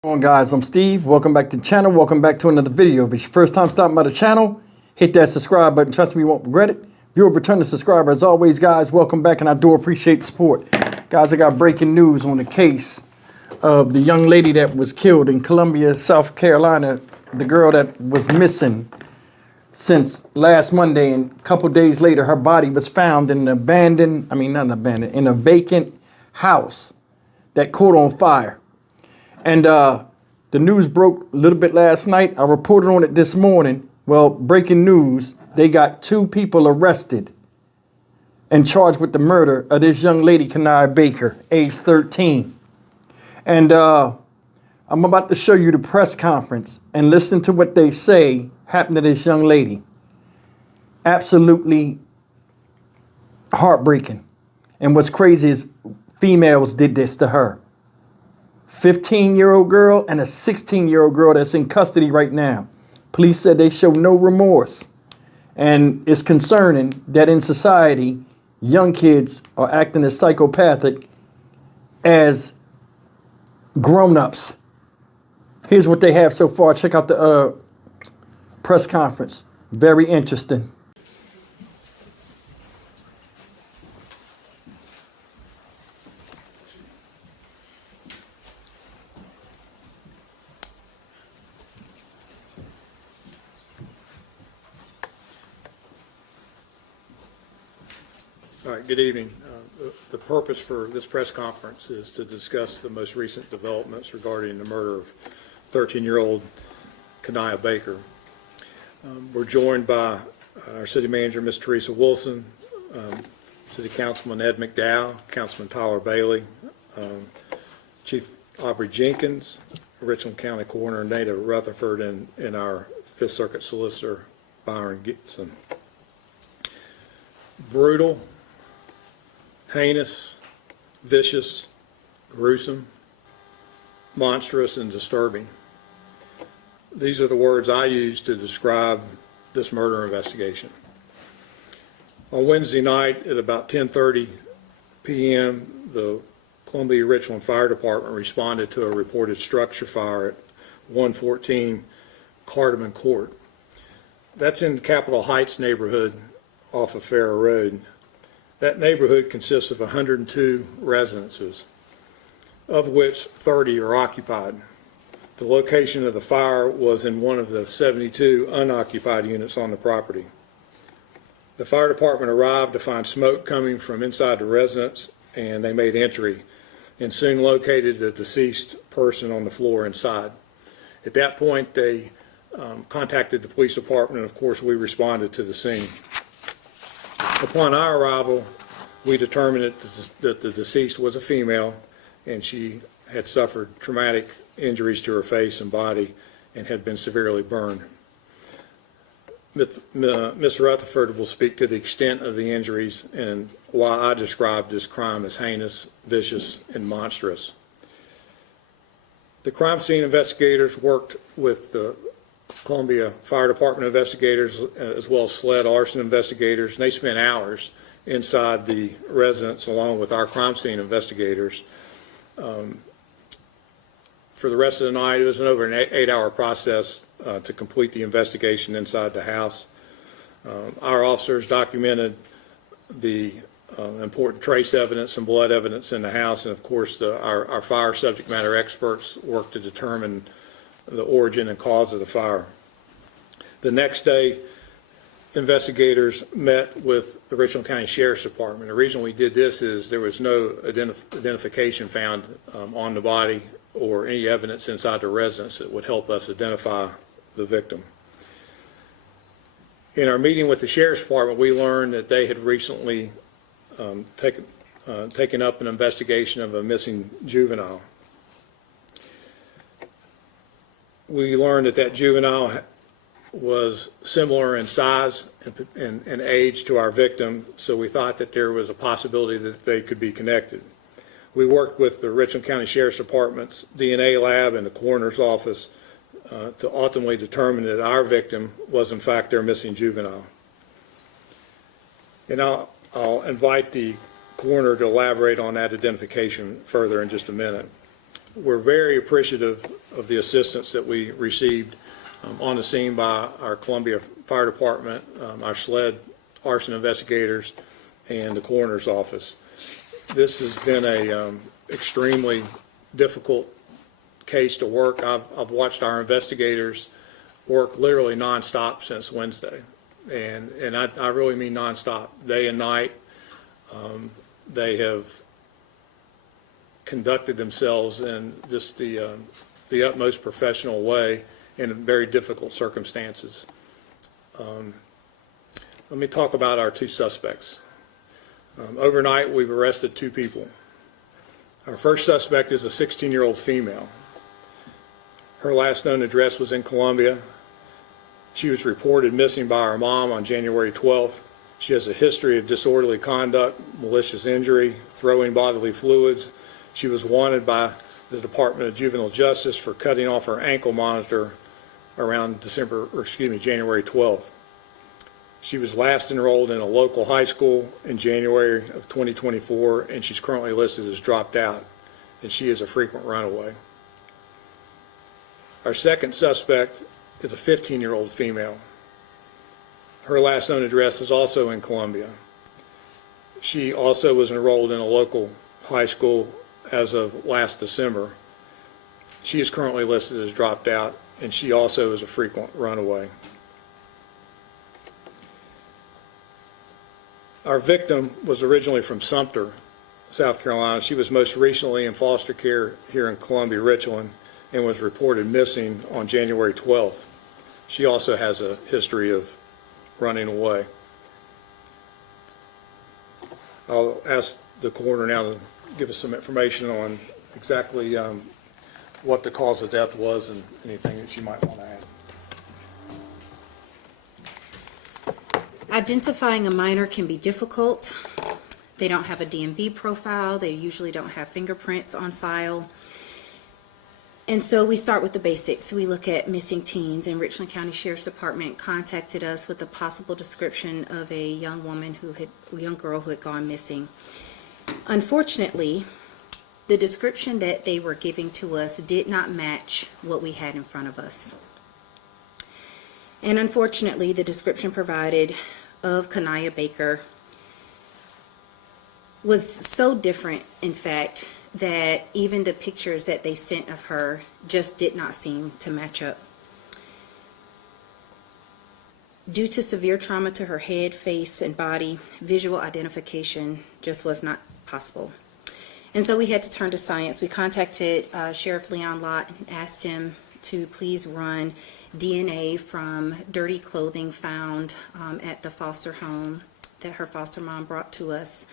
What's going on, guys? I'm Steve. Welcome back to the channel. Welcome back to another video. If it's your first time stopping by the channel, hit that subscribe button. Trust me, you won't regret it. If you're a returning subscriber, as always, guys, welcome back, and I do appreciate the support. Guys, I got breaking news on the case of the young lady that was killed in Columbia, South Carolina, the girl that was missing since last Monday, and a couple days later, her body was found in in a vacant house that caught on fire. And the news broke a little bit last night. I reported on it this morning. Well, breaking news, they got 2 people arrested and charged with the murder of this young lady, Kenaya Baker, age 13. And I'm about to show you the press conference and listen to what they say happened to this young lady. Absolutely heartbreaking. And what's crazy is females did this to her. 15-year-old girl and a 16-year-old girl that's in custody right now. Police said they show no remorse. And it's concerning that in society, young kids are acting as psychopathic as grown-ups. Here's what they have so far. Check out the press conference. Very interesting. All right, good evening. The purpose for this press conference is to discuss the most recent developments regarding the murder of 13-year-old Kenaya Baker. We're joined by our city manager, Ms. Teresa Wilson, City Councilman Ed McDowell, Councilman Tyler Bailey, Chief Aubrey Jenkins, Richland County Coroner Nada Rutherford, and our Fifth Circuit Solicitor Byron Gibson. Brutal, heinous, vicious, gruesome, monstrous, and disturbing. These are the words I use to describe this murder investigation. On Wednesday night at about 10:30 p.m., the Columbia Richland Fire Department responded to a reported structure fire at 114 Cardamon Court. That's in Capitol Heights neighborhood off of Farrer Road. That neighborhood consists of 102 residences, of which 30 are occupied. The location of the fire was in one of the 72 unoccupied units on the property. The fire department arrived to find smoke coming from inside the residence, and they made entry and soon located the deceased person on the floor inside. At that point, they contacted the police department, and of course we responded to the scene. Upon our arrival, we determined that the deceased was a female, and she had suffered traumatic injuries to her face and body and had been severely burned. Ms. Rutherford will speak to the extent of the injuries and why I described this crime as heinous, vicious, and monstrous. The crime scene investigators worked with the Columbia Fire Department investigators as well as SLED arson investigators, and they spent hours inside the residence along with our crime scene investigators. For the rest of the night, it was over an 8-hour process to complete the investigation inside the house. Our officers documented the important trace evidence and blood evidence in the house, and of course our fire subject matter experts worked to determine the origin and cause of the fire. The next day, investigators met with the Richland County Sheriff's Department. The reason we did this is there was no identification found on the body or any evidence inside the residence that would help us identify the victim. In our meeting with the Sheriff's Department, we learned that they had recently taken up an investigation of a missing juvenile. We learned that juvenile was similar in size and age to our victim, so we thought that there was a possibility that they could be connected. We worked with the Richland County Sheriff's Department's DNA lab and the coroner's office to ultimately determine that our victim was in fact their missing juvenile. And I'll invite the coroner to elaborate on that identification further in just a minute. We're very appreciative of the assistance that we received on the scene by our Columbia Fire Department, our SLED arson investigators, and the coroner's office. This has been a extremely difficult case to work. I've watched our investigators work literally nonstop since Wednesday, and I really mean nonstop, day and night. They have conducted themselves in just the utmost professional way in very difficult circumstances. Let me talk about our two suspects. Overnight, we've arrested 2 people. Our first suspect is a 16-year-old female. Her last known address was in Columbia. She was reported missing by her mom on January 12th. She has a history of disorderly conduct, malicious injury, throwing bodily fluids. She was wanted by the Department of Juvenile Justice for cutting off her ankle monitor around January 12th. She was last enrolled in a local high school in January of 2024, and she's currently listed as dropped out, and she is a frequent runaway. Our second suspect is a 15-year-old female. Her last known address is also in Columbia. She also was enrolled in a local high school as of last December. She is currently listed as dropped out, and she also is a frequent runaway. Our victim was originally from Sumter, South Carolina. She was most recently in foster care here in Columbia, Richland, and was reported missing on January 12th. She also has a history of running away. I'll ask the coroner now to give us some information on exactly what the cause of death was and anything that you might want to add. Identifying a minor can be difficult. They don't have a DMV profile. They usually don't have fingerprints on file. And so we start with the basics. We look at missing teens, and Richland County Sheriff's Department contacted us with a possible description of a young girl who had gone missing. Unfortunately, the description that they were giving to us did not match what we had in front of us. And unfortunately, the description provided of Kanaya Baker was so different, in fact, that even the pictures that they sent of her just did not seem to match up. Due to severe trauma to her head, face, and body, visual identification just was not possible. And so we had to turn to science. We contacted Sheriff Leon Lott and asked him to please run DNA from dirty clothing found at the foster home that her foster mom brought to us.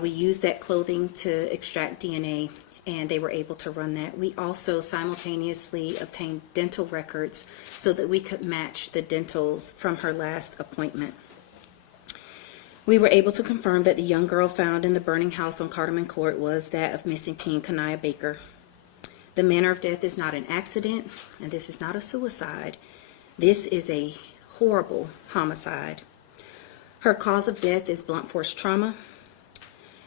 We used that clothing to extract DNA, and they were able to run that. We also simultaneously obtained dental records so that we could match the dentals from her last appointment. We were able to confirm that the young girl found in the burning house on Cardamom Court was that of missing teen Kanaya Baker. The manner of death is not an accident, and this is not a suicide. This is a horrible homicide. Her cause of death is blunt force trauma.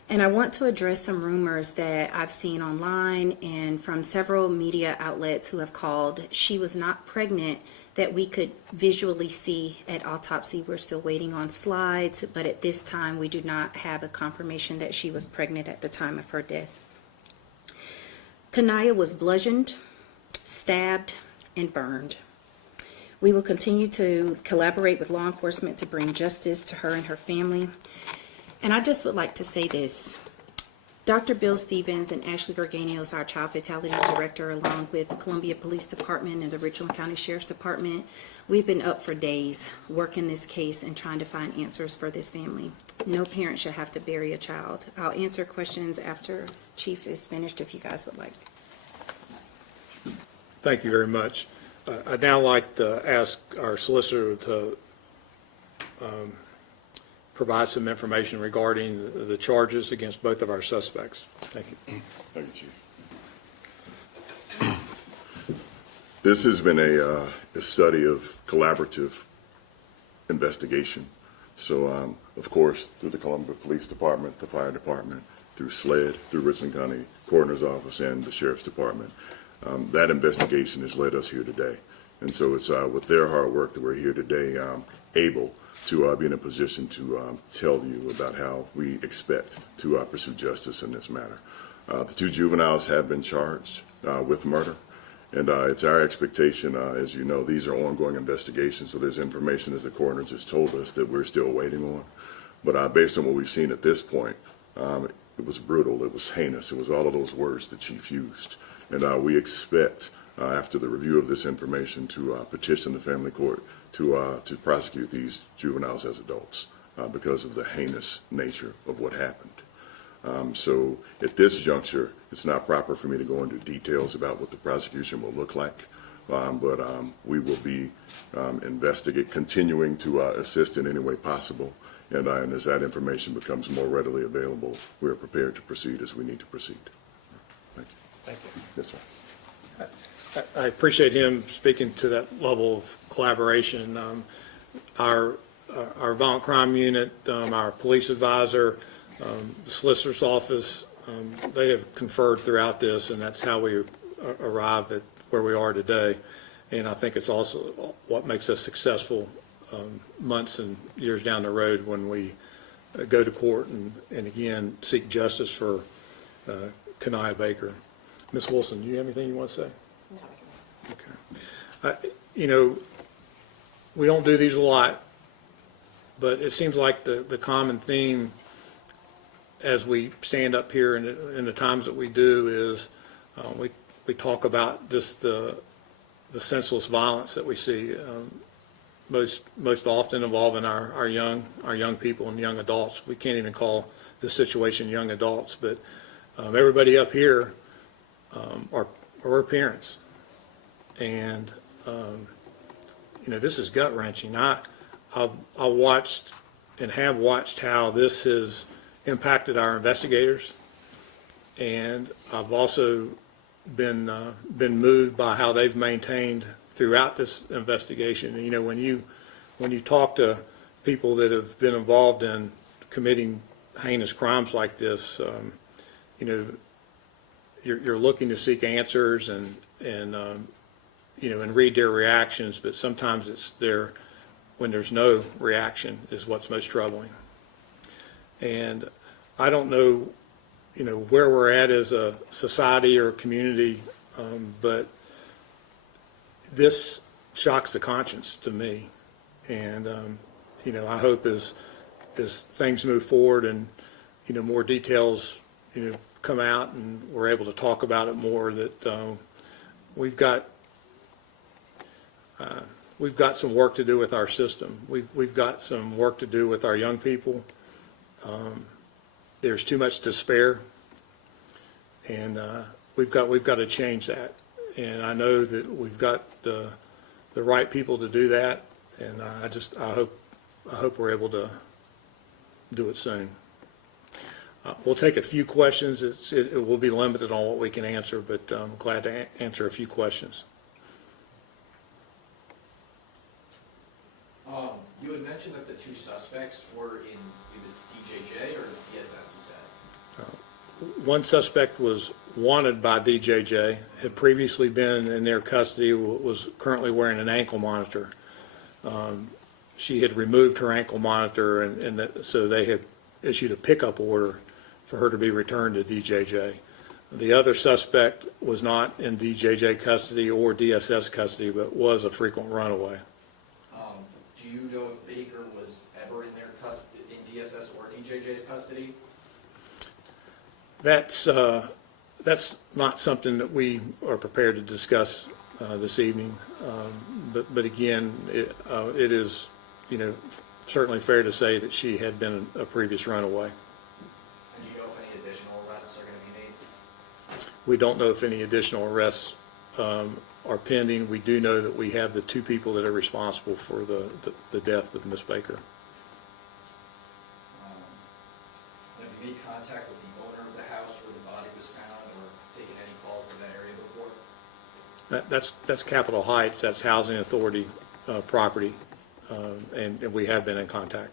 And I want to address some rumors that I've seen online and from several media outlets who have called. She was not pregnant that we could visually see at autopsy. We're still waiting on slides, but at this time we do not have a confirmation that she was pregnant at the time of her death. Kanaya was bludgeoned, stabbed, and burned. We will continue to collaborate with law enforcement to bring justice to her and her family. And I just would like to say this. Dr. Bill Stevens and Ashley Gorganios, our Child Fatality Director, along with the Columbia Police Department and the Richland County Sheriff's Department, we've been up for days working this case and trying to find answers for this family. No parent should have to bury a child. I'll answer questions after Chief is finished if you guys would like. Thank you very much. I'd now like to ask our solicitor to provide some information regarding the charges against both of our suspects. Thank you. Thank you, Chief. This has been a study of collaborative investigation. So, of course, through the Columbia Police Department, the Fire Department, through SLED, through Richland County Coroner's Office, and the Sheriff's Department, That investigation has led us here today. And so it's with their hard work that we're here today, able to be in a position to tell you about how we expect to pursue justice in this matter. The two juveniles have been charged with murder. And it's our expectation, as you know, these are ongoing investigations, so there's information, as the coroner just told us, that we're still waiting on. But based on what we've seen at this point, it was brutal, it was heinous, it was all of those words the chief used. And we expect, after the review of this information, to petition the family court to prosecute these juveniles as adults because of the heinous nature of what happened. So at this juncture, it's not proper for me to go into details about what the prosecution will look like, but we will be continuing to assist in any way possible. And as that information becomes more readily available, we are prepared to proceed as we need to proceed. Thank you. Thank you. Yes, sir. I appreciate him speaking to that level of collaboration. Our violent crime unit, our police advisor, the solicitor's office, they have conferred throughout this, and that's how we arrived at where we are today. And I think it's also what makes us successful months and years down the road when we go to court and again seek justice for Kanaya Baker. Ms. Wilson, do you have anything you want to say? No. Okay. You know, we don't do these a lot, but it seems like the common theme as we stand up here in the times that we do is we talk about just the senseless violence that we see most often involving our young people and young adults. We can't even call this situation young adults, but everybody up here are parents, and you know, this is gut wrenching. I watched and have watched how this has impacted our investigators, and I've also been moved by how they've maintained throughout this investigation. And, you know, when you talk to people that have been involved in committing heinous crimes like this, you know, you're looking to seek answers and you know, and read their reactions, but sometimes it's when there's no reaction is what's most troubling. And I don't know, you know, where we're at as a society or a community, but this shocks the conscience to me. And, you know, I hope as things move forward and, you know, more details, you know, come out and we're able to talk about it more, that we've got some work to do with our system. We've got some work to do with our young people. There's too much despair, and we've got to change that. And I know that we've got the right people to do that, and I hope we're able to do it soon. We'll take a few questions. It will be limited on what we can answer, but I'm glad to answer a few questions. You had mentioned that the two suspects were it was DJJ or DSS, you said? One suspect was wanted by DJJ, had previously been in their custody, was currently wearing an ankle monitor. She had removed her ankle monitor, and so they had issued a pickup order for her to be returned to DJJ. The other suspect was not in DJJ custody or DSS custody, but was a frequent runaway. Do you know if Baker was ever in their in DSS or DJJ's custody? That's not something that we are prepared to discuss this evening. But again, it is, you know, certainly fair to say that she had been a previous runaway. And do you know if any additional arrests are going to be made? We don't know if any additional arrests are pending. We do know that we have the two people that are responsible for the death of Miss Baker. Have you made contact with the owner of the house where the body was found, or taken any calls to that area before? That's Capitol Heights. That's Housing Authority property, and we have been in contact.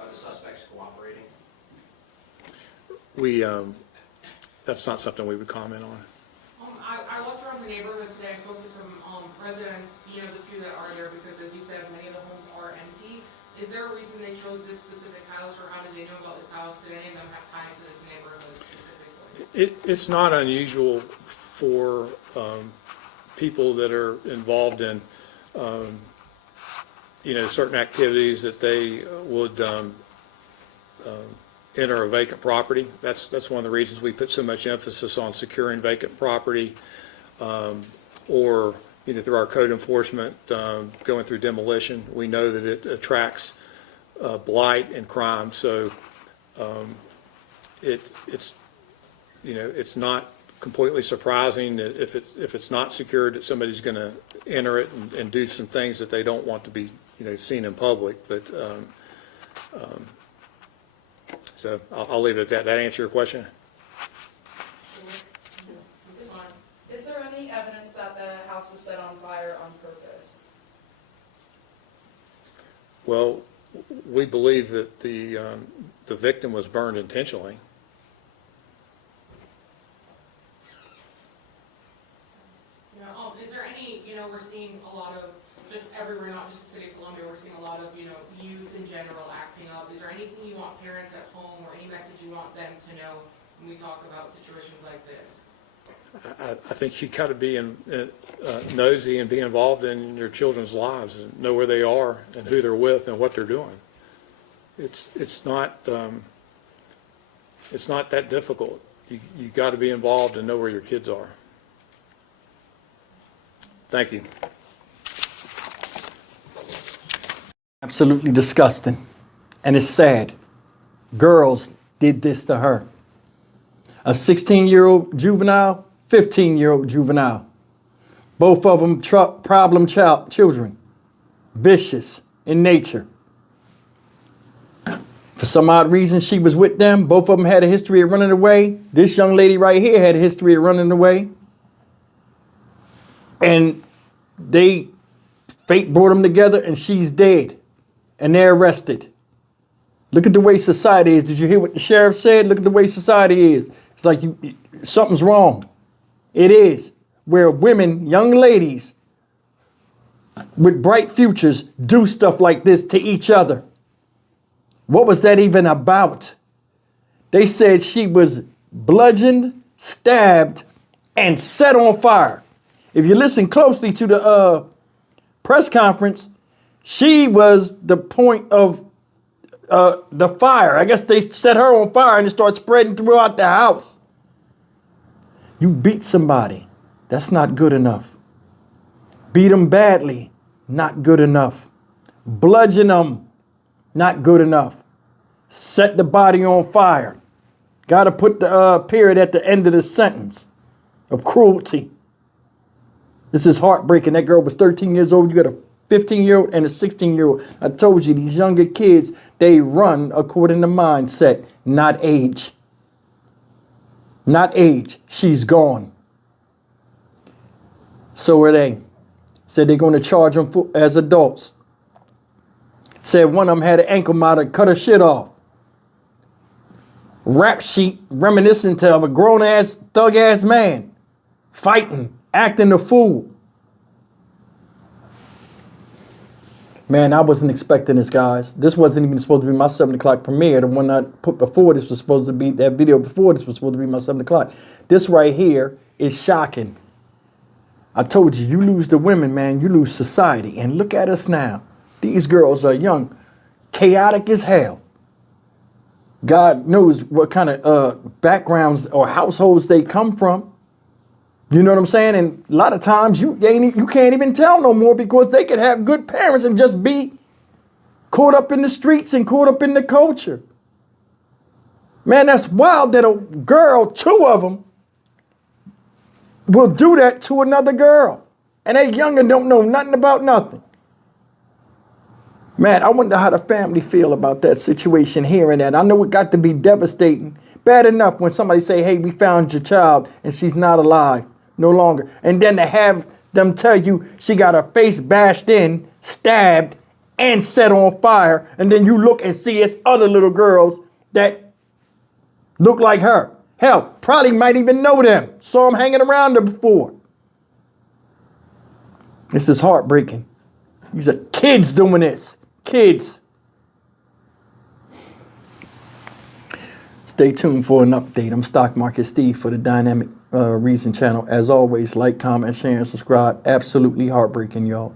Are the suspects cooperating? that's not something we would comment on. I walked around the neighborhood today, I spoke to some residents, you know, the few that are there, because as you said, many of the homes are empty. Is there a reason they chose this specific house, or how did they know about this house? Did any of them have ties to this neighborhood specifically? It's not unusual for people that are involved in, you know, certain activities that they would enter a vacant property. That's one of the reasons we put so much emphasis on securing vacant property, or, you know, through our code enforcement, going through demolition. We know that it attracts blight and crime. So it's, you know, it's not completely surprising that if it's not secured, that somebody's going to enter it and do some things that they don't want to be, you know, seen in public. But so I'll leave it at that. That answer your question? Is there any evidence that the house was set on fire on purpose? Well, we believe that the victim was burned intentionally. Is there any, you know, we're seeing a lot of, just everywhere, not just the city of Columbia, we're seeing a lot of, you know, youth in general acting up. Is there anything you want parents at home, or any message you want them to know when we talk about situations like this? I think you got to be nosy and be involved in your children's lives and know where they are and who they're with and what they're doing. It's not that difficult. You got to be involved and know where your kids are. Thank you. Absolutely disgusting. And it's sad. Girls did this to her. A 16-year-old juvenile, 15-year-old juvenile. Both of them problem children. Vicious in nature. For some odd reason, she was with them. Both of them had a history of running away. This young lady right here had a history of running away. And fate brought them together, and she's dead. And they're arrested. Look at the way society is. Did you hear what the sheriff said? Look at the way society is. It's like something's wrong. It is. Where women, young ladies with bright futures do stuff like this to each other. What was that even about? They said she was bludgeoned, stabbed, and set on fire. If you listen closely to the press conference, she was the point of the fire. I guess they set her on fire and it started spreading throughout the house. You beat somebody. That's not good enough. Beat them badly. Not good enough. Bludgeon them. Not good enough. Set the body on fire. Got to put the period at the end of the sentence of cruelty. This is heartbreaking. That girl was 13 years old. You got a 15-year-old and a 16-year-old. I told you, these younger kids, they run according to mindset, not age. Not age. She's gone. So are they. Said they're going to charge them as adults. Said one of them had an ankle monitor, cut her shit off. Rap sheet reminiscent of a grown-ass, thug-ass man. Fighting, acting a fool. Man, I wasn't expecting this, guys. This wasn't even supposed to be my 7 o'clock premiere. The one I put before this was supposed to be, that video before this was supposed to be my 7 o'clock. This right here is shocking. I told you, you lose the women, man, you lose society. And look at us now. These girls are young, chaotic as hell. God knows what kind of backgrounds or households they come from. You know what I'm saying? And a lot of times you can't even tell no more because they could have good parents and just be caught up in the streets and caught up in the culture. Man, that's wild that a girl, 2 of them, will do that to another girl. And they young and don't know nothing about nothing. Man, I wonder how the family feel about that situation, hearing that. I know it got to be devastating. Bad enough when somebody say, hey, we found your child and she's not alive no longer. And then to have them tell you she got her face bashed in, stabbed, and set on fire. And then you look and see it's other little girls that look like her. Hell, probably might even know them. Saw them hanging around there before. This is heartbreaking. These are kids doing this. Kids. Stay tuned for an update. I'm Stock Market Steve for the Dynamic Reason channel. As always, like, comment, share, and subscribe. Absolutely heartbreaking, y'all.